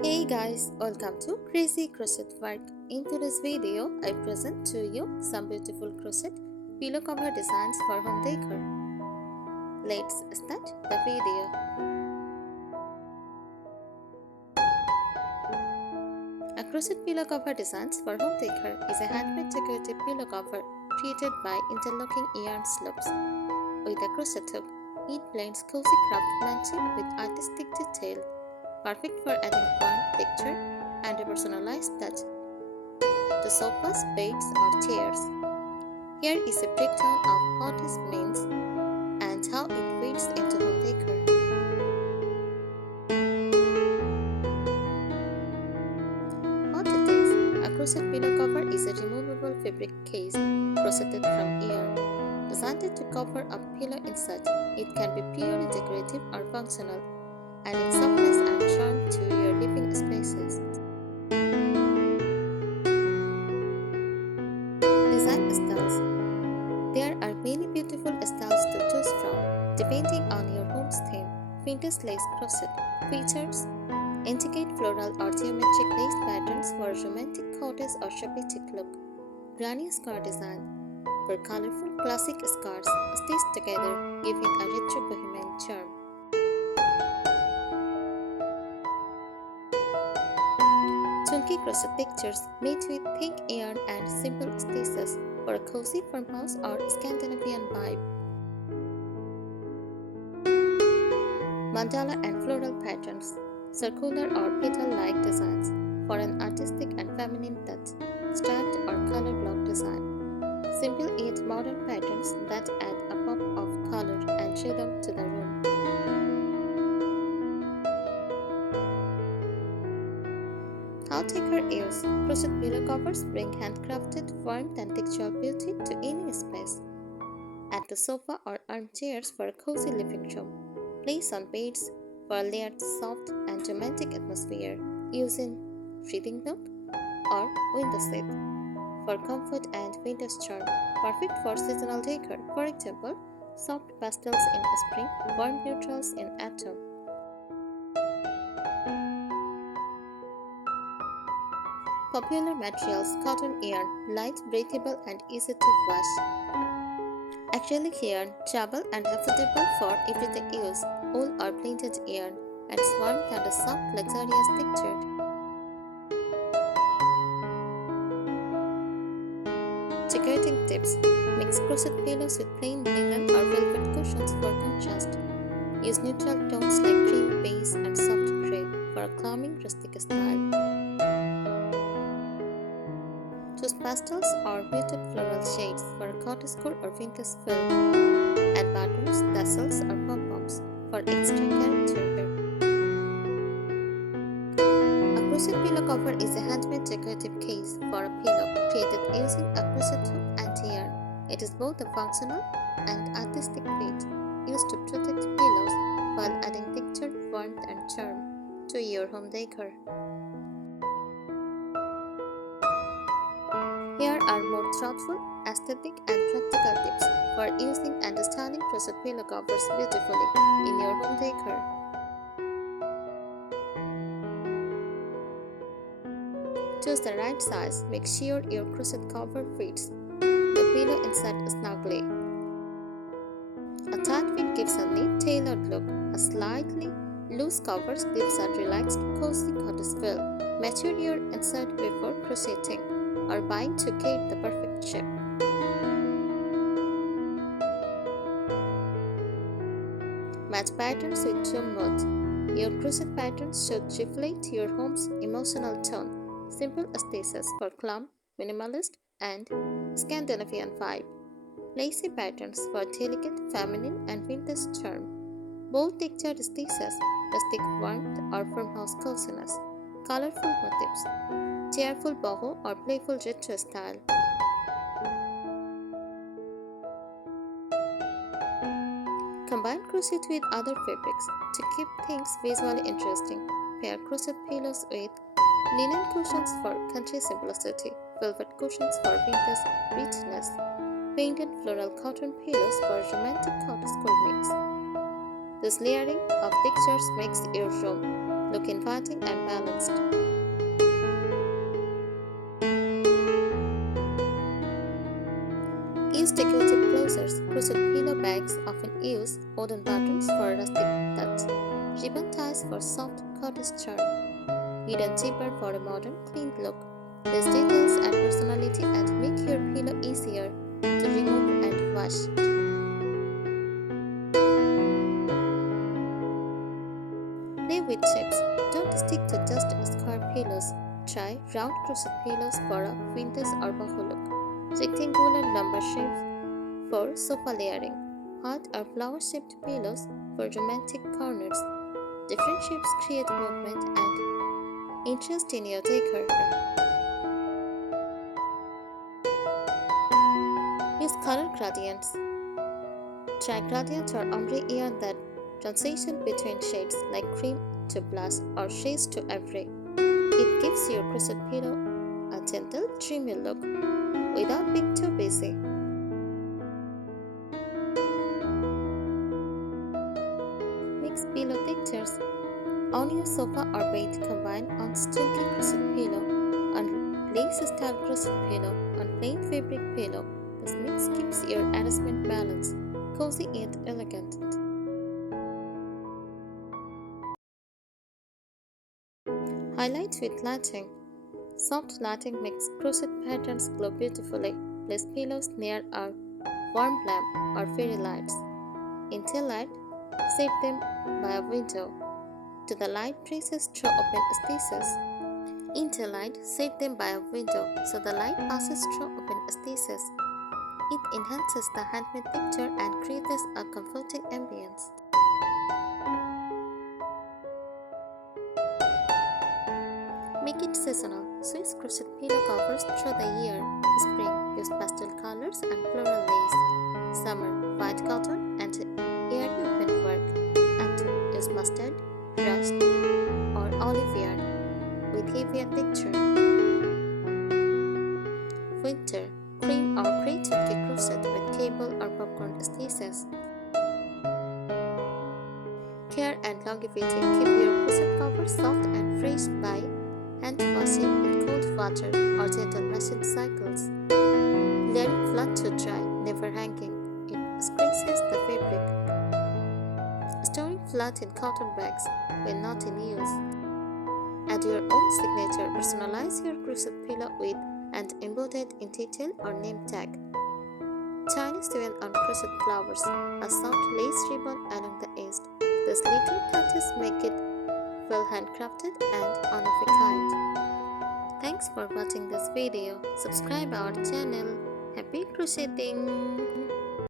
Hey guys, welcome to Crazy Crochet Work. In today's video, I present to you some beautiful crochet pillow cover designs for home decor. Let's start the video. A crochet pillow cover designs for home decor is a handmade decorative pillow cover created by interlocking yarn loops. With a crochet hook, it blends cozy craftsmanship with artistic detail, perfect for adding warmth, texture, and a personalized touch to sofas, beds, or chairs. Here is a breakdown of what this means and how it fits into home decor. What it is: a crochet pillow cover is a removable fabric case crocheted from yarn, designed to cover a pillow inside. It can be purely decorative or functional, adding softness and charm to your living spaces. Design styles: there are many beautiful styles to choose from, depending on your home's theme. Vintage lace crochet features intricate floral or geometric lace patterns for a romantic cottage or shabby look. Granny scar design for colorful classic scarves stitched together, giving a retro bohemian charm. Chunky crochet textures made with thick yarn and simple stitches for a cozy farmhouse or Scandinavian vibe. Mandala and floral patterns, circular or petal-like designs for an artistic and feminine touch. Striped or color block design, simple yet modern patterns that add a pop of color and rhythm to the room. How decor use: crochet pillow covers bring handcrafted warmth and textural beauty to any space. Add the sofa or armchairs for a cozy living room. Place on beds for a layered, soft, and romantic atmosphere. Using reading nook or window seat for comfort and vintage charm. Perfect for seasonal decor. For example, soft pastels in spring, warm neutrals in autumn. Popular materials: cotton yarn, light, breathable, and easy to wash. Acrylic yarn, travel and affordable for everyday use. Wool or blended yarn adds warmth and a soft, luxurious texture. Decorating tips: mix crochet pillows with plain linen or velvet cushions for contrast. Use neutral tones like cream, beige, and soft gray for a calming rustic style. Choose pastels or muted floral shades for a cottagecore or vintage feel. Add buttons, tassels, or pom-poms for extra character. A crochet pillow cover is a handmade decorative case for a pillow created using a crochet hook and yarn. It is both a functional and artistic feat, used to protect pillows while adding texture, warmth, and charm to your home decor. Here are more thoughtful, aesthetic, and practical tips for using and styling crochet pillow covers beautifully in your home decor. Choose the right size. Make sure your crochet cover fits the pillow inside snugly. A tight fit gives a neat, tailored look. A slightly loose cover gives a relaxed, cozy cottage feel. Measure your insert before crocheting or bind to get the perfect shape. Match patterns with room mood. Your crochet patterns should reflect your home's emotional tone. Simple stitches for calm, minimalist, and Scandinavian vibe. Lacy patterns for delicate, feminine, and vintage charm. Bold textured stitches, rustic warmth, or farmhouse coziness. Colorful motifs, cheerful boho or playful retro style. Combine crochet with other fabrics to keep things visually interesting. Pair crochet pillows with linen cushions for country simplicity, velvet cushions for vintage richness, painted floral cotton pillows for romantic cottagecore mix. This layering of textures makes your room look look inviting and balanced. Use decorative closures. Crochet pillow bags often use wooden buttons for rustic touch, ribbon ties for soft cottage charm, hidden zipper for a modern, clean look. These details add personality and make your pillow easier to remove and wash. Play with shapes. Don't stick to just square pillows. Try round crochet pillows for a vintage or boho look. Rectangular lumbar shapes for sofa layering. Heart or flower shaped pillows for romantic corners. Different shapes create movement and interest in your decor. Use color gradients. Try gradients or ombre yarn that transition between shades like cream to blush or shades to ivory. It gives your crochet pillow a gentle, dreamy look without being too busy. Mix pillow textures. On your sofa or bed, combine on silky crochet pillow, on lace-style crochet pillow, on plain fabric pillow. This mix keeps your arrangement balanced, cozy yet elegant. Highlight with latching. Soft latching makes crochet patterns glow beautifully. Place pillows near a warm lamp or fairy lights. In daylight, set them by a window. To the light presses through open spaces. In daylight, set them by a window so the light passes through open spaces. It enhances the handmade picture and creates a comforting ambience. Make it seasonal. Switch crochet pillow covers through the year. Spring, use pastel colors and floral lace. Summer, white cotton and airy open work. Autumn, use mustard, rust, or olive yarn with heavier texture. Winter, cream or gray turkey crochet with cable or popcorn stitches. Care and longevity. Keep your crochet cover soft and fresh by hand washing in cold water or gentle machine cycles. Layering flat to dry, never hanging. It squeezes the fabric. Storing flat in cotton bags when not in use. Add your own signature. Personalize your crochet pillow with an embodied in detail or name tag. Tiny swivel on crochet flowers. A soft lace ribbon along the edge. These little touches make it feel handcrafted and one of a kind. Thanks for watching this video. Subscribe our channel. Happy crocheting!